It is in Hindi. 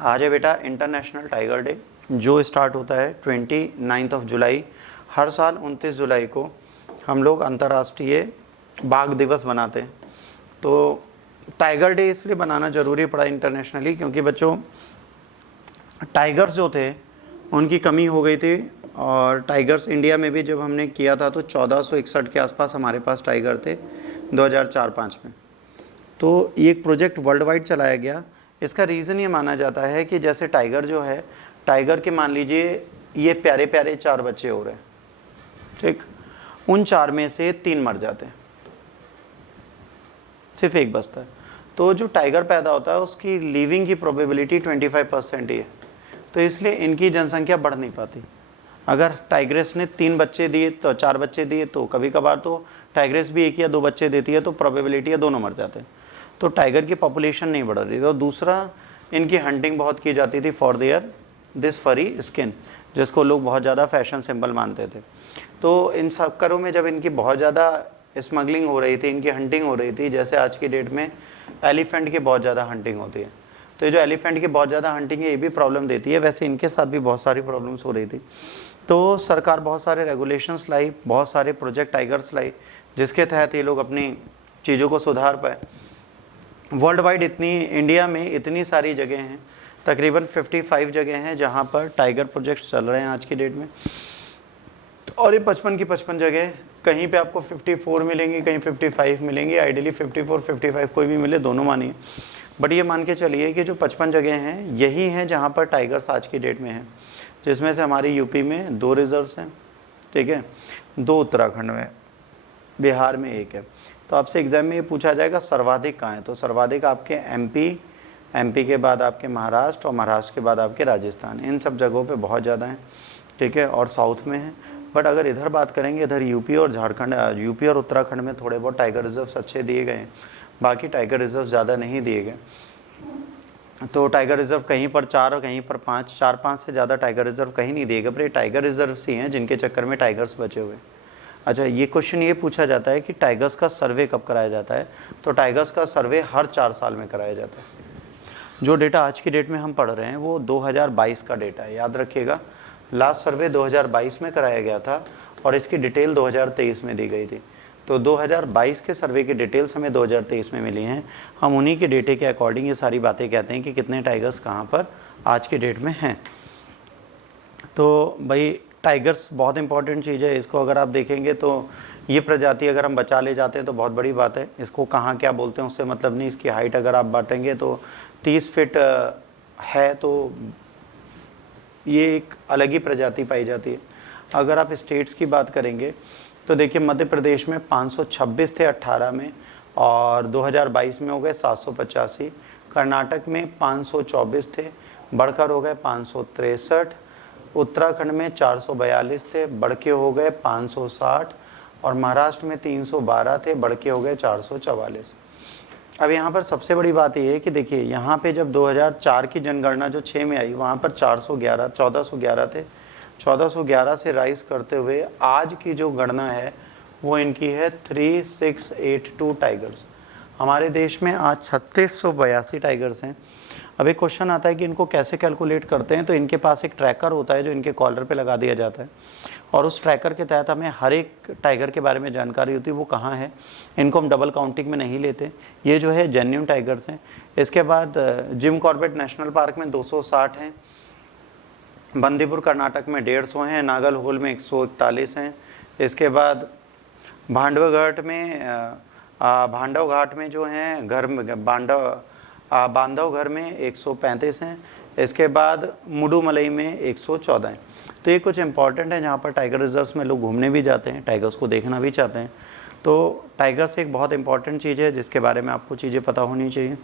आज है बेटा इंटरनेशनल टाइगर डे, जो स्टार्ट होता है 29 जुलाई। हर साल 29 जुलाई को हम लोग अंतर्राष्ट्रीय बाघ दिवस मनाते हैं। तो टाइगर डे इसलिए बनाना ज़रूरी पड़ा इंटरनेशनली, क्योंकि बच्चों टाइगर्स जो थे उनकी कमी हो गई थी। और टाइगर्स इंडिया में भी जब हमने किया था तो 1461 के आसपास हमारे पास टाइगर थे 2004-05 में। तो ये एक प्रोजेक्ट वर्ल्ड वाइड चलाया गया। इसका रीज़न ये माना जाता है कि जैसे टाइगर जो है, टाइगर के मान लीजिए ये प्यारे प्यारे 4 बच्चे हो रहे हैं, ठीक, उन 4 में से 3 मर जाते हैं, सिर्फ एक बचता है। तो जो टाइगर पैदा होता है उसकी लिविंग की प्रोबेबिलिटी 25% ही है। तो इसलिए इनकी जनसंख्या बढ़ नहीं पाती। अगर टाइग्रेस ने 3 बच्चे दिए तो 4 बच्चे दिए, तो कभी कभार तो टाइग्रेस भी 1 या 2 बच्चे देती है, तो प्रोबेबिलिटी है दोनों मर जाते हैं। तो टाइगर की पॉपुलेशन नहीं बढ़ रही थी। और दूसरा, इनकी हंटिंग बहुत की जाती थी फॉर देयर दिस फरी स्किन, जिसको लोग बहुत ज़्यादा फैशन सिंबल मानते थे। तो इन चक्करों में जब इनकी बहुत ज़्यादा स्मगलिंग हो रही थी, इनकी हंटिंग हो रही थी, जैसे आज की डेट में एलिफेंट की बहुत ज़्यादा हंटिंग होती है, तो ये जो एलिफेंट की बहुत ज़्यादा हंटिंग है ये भी प्रॉब्लम देती है। वैसे इनके साथ भी बहुत सारी प्रॉब्लम्स हो रही थी। तो सरकार बहुत सारे रेगुलेशंस लाई, बहुत सारे प्रोजेक्ट टाइगर्स लाई, जिसके तहत ये लोग अपनी चीज़ों को सुधार पाए। वर्ल्ड वाइड इंडिया में इतनी सारी जगह हैं, तकरीबन 55 जगह हैं जहाँ पर टाइगर प्रोजेक्ट्स चल रहे हैं आज की डेट में। और ये 55 की 55 जगह, कहीं पे आपको 54 मिलेंगी, कहीं 55 मिलेंगी। आइडियली 54, 55 कोई भी मिले, दोनों मानिए। बट ये मान के चलिए कि जो 55 जगह हैं यही हैं जहाँ पर टाइगर्स आज की डेट में हैं, जिसमें से हमारी यूपी में 2 रिजर्व्स हैं, ठीक है, 2 उत्तराखंड में, बिहार में 1 है। तो आपसे एग्जाम में ये पूछा जाएगा सर्वाधिक कहाँ है, तो सर्वाधिक आपके एमपी के बाद आपके महाराष्ट्र, और महाराष्ट्र के बाद आपके राजस्थान, इन सब जगहों पे बहुत ज़्यादा हैं, ठीक है, और साउथ में है। बट अगर इधर बात करेंगे, इधर यूपी और झारखंड, यूपी और उत्तराखंड में थोड़े बहुत टाइगर रिजर्व्स अच्छे दिए गए हैं, बाकी टाइगर रिजर्व ज़्यादा नहीं दिए गए। तो टाइगर रिजर्व कहीं पर 4 और कहीं पर 5, 4-5 से ज़्यादा टाइगर रिजर्व कहीं नहीं दिए गए, पर ये टाइगर रिजर्व्स ही हैं जिनके चक्कर में टाइगर्स बचे हुए। अच्छा, ये क्वेश्चन ये पूछा जाता है कि टाइगर्स का सर्वे कब कराया जाता है, तो टाइगर्स का सर्वे हर 4 साल में कराया जाता है। जो डेटा आज की डेट में हम पढ़ रहे हैं वो 2022 का डेटा है, याद रखिएगा। लास्ट सर्वे 2022 में कराया गया था और इसकी डिटेल 2023 में दी गई थी। तो 2022 के सर्वे की डिटेल्स हमें 2023 में मिली हैं। हम उन्हीं के डेटे के अकॉर्डिंग ये सारी बातें कहते हैं कि कितने टाइगर्स कहाँ पर आज की डेट में हैं। तो भाई टाइगर्स बहुत इंपॉर्टेंट चीज़ है। इसको अगर आप देखेंगे तो ये प्रजाति अगर हम बचा ले जाते हैं तो बहुत बड़ी बात है। इसको कहाँ क्या बोलते हैं उससे मतलब नहीं, इसकी हाइट अगर आप बांटेंगे तो 30 फीट है, तो ये एक अलग ही प्रजाति पाई जाती है। अगर आप स्टेट्स की बात करेंगे तो देखिए, मध्य प्रदेश में 526 थे 18 में, और 2022 में हो गए 785। कर्नाटक में 524 थे, बढ़कर हो गए 563। उत्तराखंड में 442 थे, बढ़ के हो गए 560, और महाराष्ट्र में 312 थे, बढ़ के हो गए 444। अब यहाँ पर सबसे बड़ी बात ये है कि देखिए, यहाँ पे जब 2004 की जनगणना जो 6 में आई, वहाँ पर 1411 थे। 1411 से राइज करते हुए आज की जो गणना है वो इनकी है 3682 टाइगर्स। हमारे देश में आज 3682 टाइगर्स हैं। अब एक क्वेश्चन आता है कि इनको कैसे कैलकुलेट करते हैं, तो इनके पास एक ट्रैकर होता है जो इनके कॉलर पे लगा दिया जाता है, और उस ट्रैकर के तहत हमें हर एक टाइगर के बारे में जानकारी होती है वो कहाँ है। इनको हम डबल काउंटिंग में नहीं लेते, ये जो है जेन्युइन टाइगर्स हैं। इसके बाद जिम कॉर्बेट नेशनल पार्क में 260 हैं, बंदीपुर कर्नाटक में 150 हैं, नागल होल में 141 हैं। इसके बाद भांडव घाट में जो हैं बांधवघर में 135 हैं। इसके बाद मुडुमलई में 114 हैं। तो ये कुछ इंपॉर्टेंट है जहाँ पर टाइगर रिजर्व्स में लोग घूमने भी जाते हैं, टाइगर्स को देखना भी चाहते हैं। तो टाइगर्स एक बहुत इंपॉर्टेंट चीज़ है जिसके बारे में आपको चीज़ें पता होनी चाहिए।